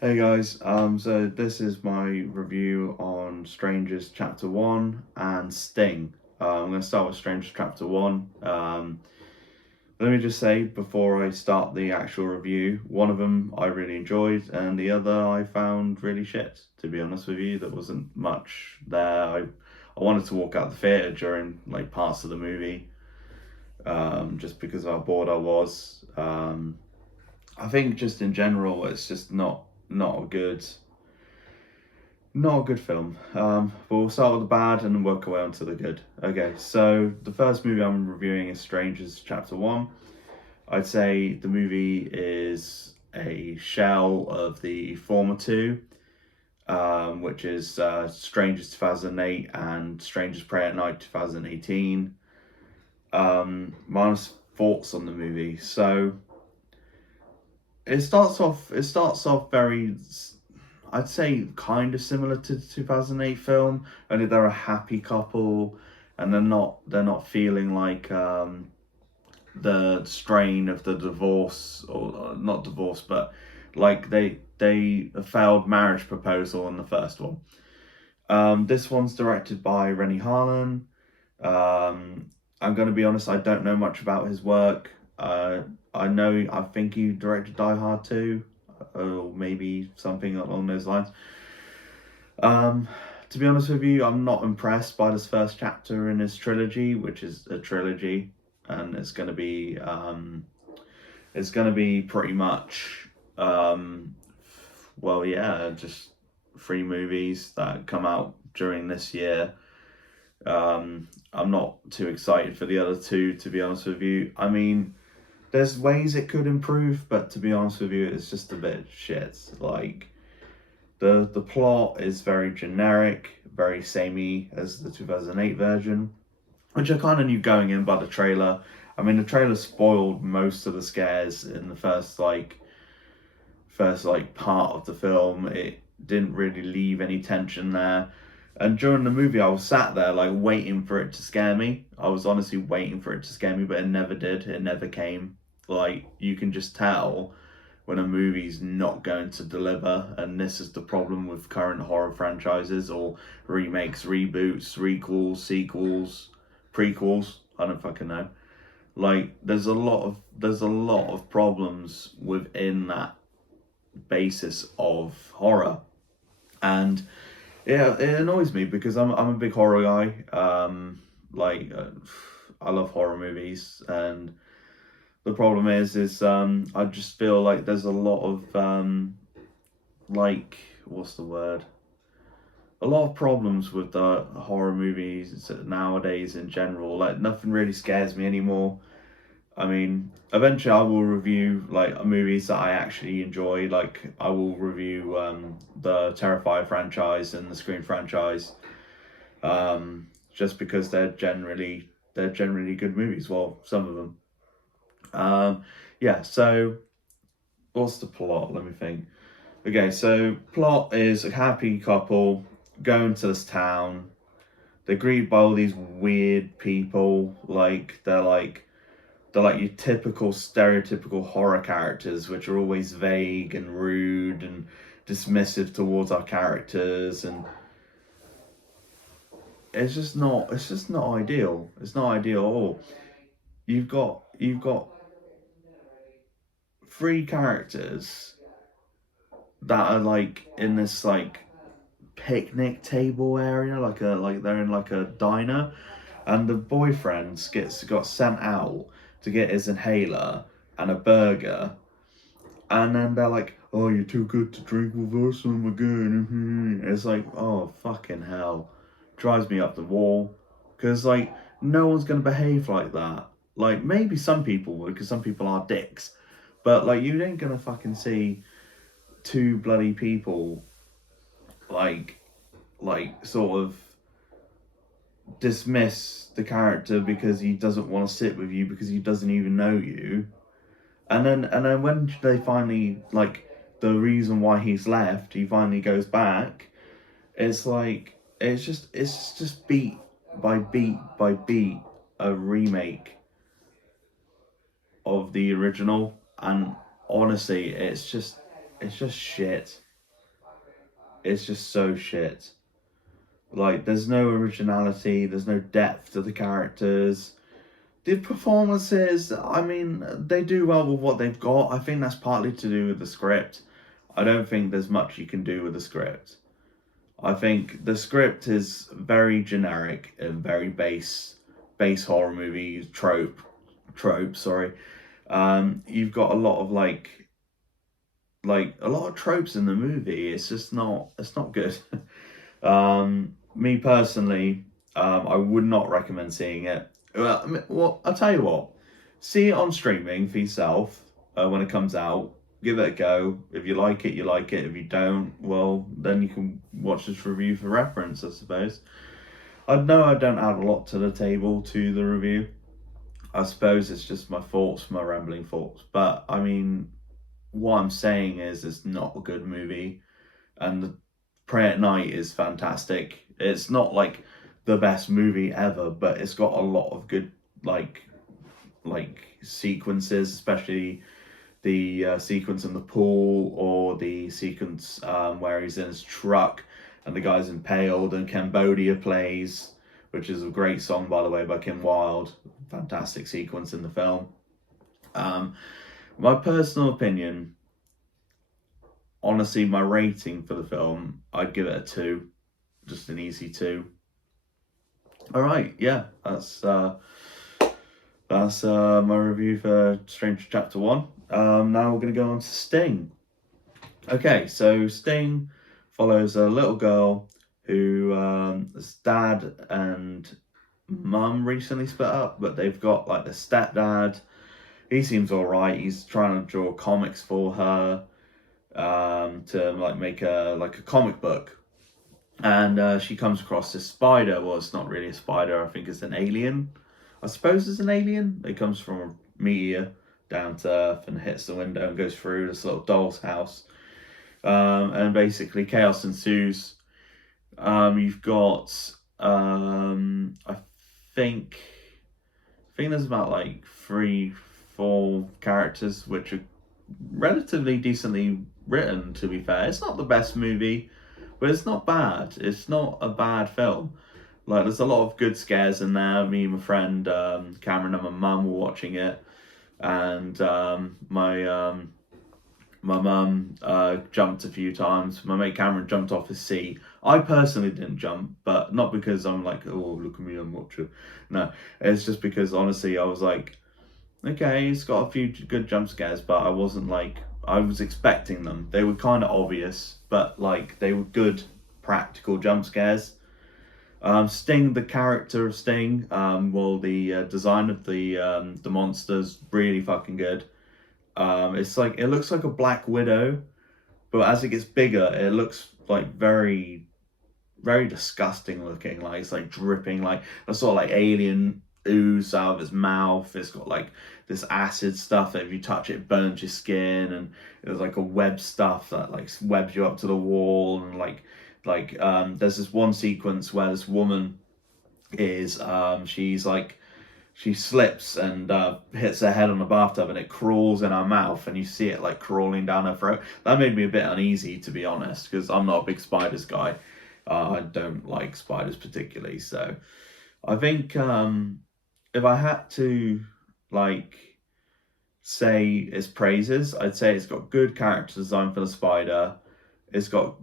Hey guys, so this is my review on Strangers Chapter 1 and Sting. I'm going to start with Strangers Chapter 1. Let me just say before I start the actual review, one of them I really enjoyed and the other I found really shit, to be honest with you. There wasn't much there. I wanted to walk out the theatre during like parts of the movie, just because of how bored I was. I think just in general, it's just not a good not a good film. But we'll start with the bad and then work our way on to the good. Okay, so the first movie I'm reviewing is Strangers Chapter 1. I'd say the movie is a shell of the former two, which is Strangers 2008 and Strangers Prey at Night 2018. Minus thoughts on the movie. So it starts off very, I'd say, kind of similar to the 2008 film. Only they're a happy couple, and they're not feeling like the strain of the divorce, or not divorce, but like they a failed marriage proposal in the first one. This one's directed by Rennie Harlan. Um, I'm gonna be honest, I don't know much about his work. I think he directed Die Hard 2, or maybe something along those lines. Um, to be honest with you, I'm not impressed by this first chapter in his trilogy, which is a trilogy, and it's gonna be pretty much well, yeah, just three movies that come out during this year. I'm not too excited for the other two, to be honest with you. I mean, there's ways it could improve, but to be honest with you, it's just a bit shit. Like the plot is very generic, very samey as the 2008 version, which I kind of knew going in by the trailer. I mean, the trailer spoiled most of the scares in the first part of the film. It didn't really leave any tension there. And during the movie, I was sat there like waiting for it to scare me. I was honestly waiting for it to scare me, but it never did. It never came. Like you can just tell when a movie's not going to deliver, and this is the problem with current horror franchises or remakes, reboots, requels, sequels, prequels. I don't fucking know. Like there's a lot of problems within that basis of horror, and yeah, it annoys me because I'm a big horror guy. Like I love horror movies, and the problem is I just feel like there's a lot of like what's the word? A lot of problems with the horror movies nowadays in general. Like nothing really scares me anymore. I mean, eventually I will review like movies that I actually enjoy. Like I will review the Terrifier franchise and the Scream franchise, just because they're generally good movies. Well, some of them. Yeah. So what's the plot? Let me think. Okay, so plot is a happy couple going to this town. They're greeted by all these weird people. They're like your typical stereotypical horror characters, which are always vague and rude and dismissive towards our characters, and it's just not ideal. It's not ideal at all. You've got three characters that are like in this like picnic table area, like they're in like a diner, and the boyfriend got sent out to get his inhaler and a burger, and then they're like, "Oh, you're too good to drink with us, oh my god." It's like, oh fucking hell, drives me up the wall, because like no one's gonna behave like that. Like maybe some people would, because some people are dicks, but like you ain't gonna fucking see two bloody people like sort of dismiss the character because he doesn't want to sit with you because he doesn't even know you. And then when they finally like the reason why he's left, he finally goes back. It's like it's just beat by beat by beat a remake of the original, and honestly, it's just shit. it's just so shit. Like, there's no originality, there's no depth to the characters. The performances, I mean, they do well with what they've got. I think that's partly to do with the script. I don't think there's much you can do with the script. I think the script is very generic and very base horror movie trope. Sorry, you've got a lot of like a lot of tropes in the movie. It's not good. Me personally, I would not recommend seeing it. Well, well, I'll tell you what, see it on streaming for yourself when it comes out. Give it a go. If you like it, you like it. If you don't, well, then you can watch this review for reference, I suppose. I know I don't add a lot to the table to the review. I suppose it's just my thoughts, my rambling thoughts. But I mean, what I'm saying is it's not a good movie, and the Pray at Night is fantastic. It's not like the best movie ever, but it's got a lot of good like sequences, especially the sequence in the pool or the sequence where he's in his truck and the guy's impaled and Cambodia plays, which is a great song by the way by Kim Wilde. Fantastic sequence in the film. My personal opinion, honestly, my rating for the film, I'd give it a 2, just an easy 2. All right, yeah, that's my review for Stranger Chapter 1. Now we're going to go on to Sting. Okay, so Sting follows a little girl whose dad and mum recently split up, but they've got like the stepdad. He seems all right. He's trying to draw comics for her to like make a comic book, and she comes across this spider. Well, it's not really a spider. I think it's an alien. I suppose it's an alien. It comes from a meteor down to Earth and hits the window and goes through this little doll's house. And basically chaos ensues. You've got I think there's about like 3-4 characters which are relatively decently written, to be fair. It's not the best movie, but it's not bad. It's not a bad film. Like, there's a lot of good scares in there. Me and my friend Cameron and my mum were watching it, and my mum jumped a few times. My mate Cameron jumped off his seat. I personally didn't jump, but not because I'm like, oh, look at me, I'm watching. No, it's just because honestly, I was like, okay, it's got a few good jump scares, but I wasn't like, I was expecting them. They were kind of obvious, but like they were good practical jump scares. Sting, the character of Sting, well, the design of the monsters really fucking good. It's like it looks like a Black Widow, but as it gets bigger, it looks like very, very disgusting looking. Like it's like dripping, like a sort of like alien ooze out of its mouth. It's got like this acid stuff that if you touch it burns your skin, and there's like a web stuff that like webs you up to the wall, and there's this one sequence where this woman is she slips and hits her head on the bathtub and it crawls in her mouth and you see it like crawling down her throat. That made me a bit uneasy, to be honest, because I'm not a big spiders guy. I don't like spiders particularly, so I think if I had to like say its praises, I'd say it's got good character design for the spider. It's got,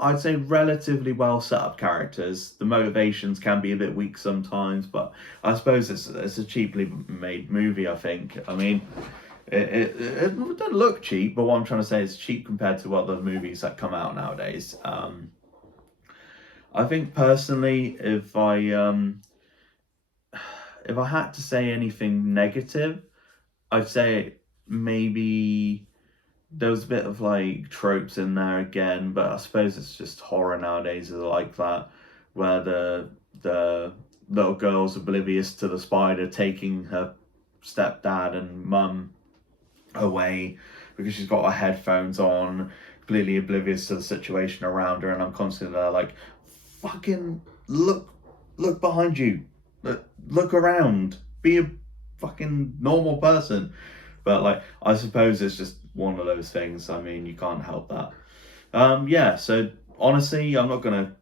I'd say, relatively well set up characters. The motivations can be a bit weak sometimes, but I suppose it's a cheaply made movie, I think. I mean, it doesn't look cheap, but what I'm trying to say is cheap compared to other movies that come out nowadays. I think personally, if I had to say anything negative, I'd say maybe there was a bit of like tropes in there again, but I suppose it's just horror nowadays is like that, where the little girl's oblivious to the spider taking her stepdad and mum away because she's got her headphones on, completely oblivious to the situation around her, and I'm constantly there like, fucking look behind you, look around, be a fucking normal person. But like, I suppose it's just one of those things. I mean, you can't help that. Yeah, so honestly, I'm not gonna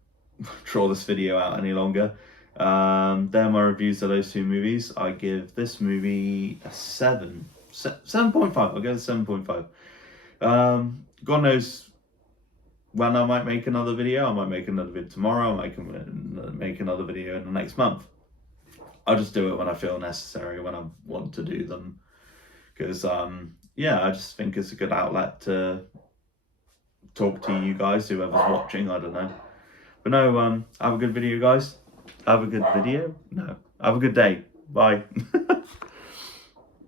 draw this video out any longer. They're my reviews of those two movies. I give this movie a 7.5. I'll give it 7.5. God knows when I might make another video. I might make another video tomorrow. I might make another video in the next month. I'll just do it when I feel necessary, when I want to do them. Because, yeah, I just think it's a good outlet to talk to you guys, whoever's watching, I don't know. But no, have a good video, guys. Have a good video? No. Have a good day. Bye.